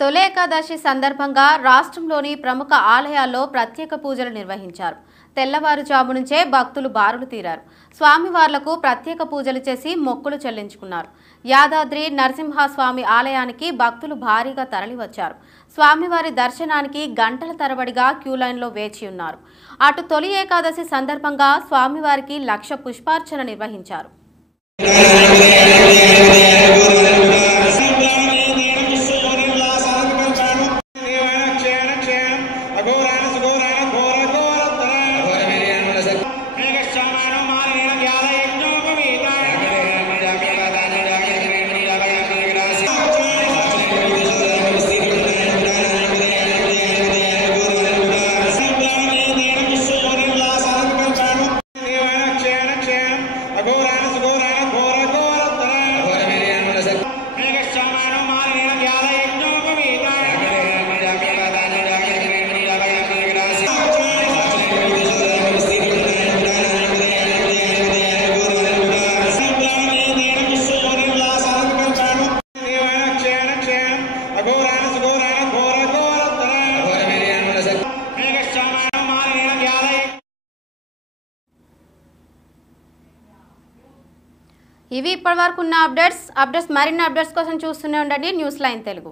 తొలి ఏకాదశి సందర్భంగా రాష్ట్రంలోని ప్రముఖ ఆలయాల్లో ప్రత్యేక పూజలు నిర్వహించారు. తెల్లవారుజాము నుంచే భక్తులు బారులు తీరారు. స్వామివార్లకు ప్రత్యేక పూజలు చేసి మొక్కులు చెల్లించుకున్నారు. యాదాద్రి నరసింహస్వామి ఆలయానికి భక్తులు భారీగా తరలివచ్చారు. స్వామివారి దర్శనానికి గంటల తరబడిగా క్యూలైన్లో వేచి ఉన్నారు. అటు తొలి ఏకాదశి సందర్భంగా స్వామివారికి 1,00,000 పుష్పార్చన నిర్వహించారు. ఇవి ఇప్పటివరకు ఉన్న అప్డేట్స్ మరిన్ని అప్డేట్స్ కోసం చూస్తూనే ఉండండి న్యూస్ లైన్ తెలుగు.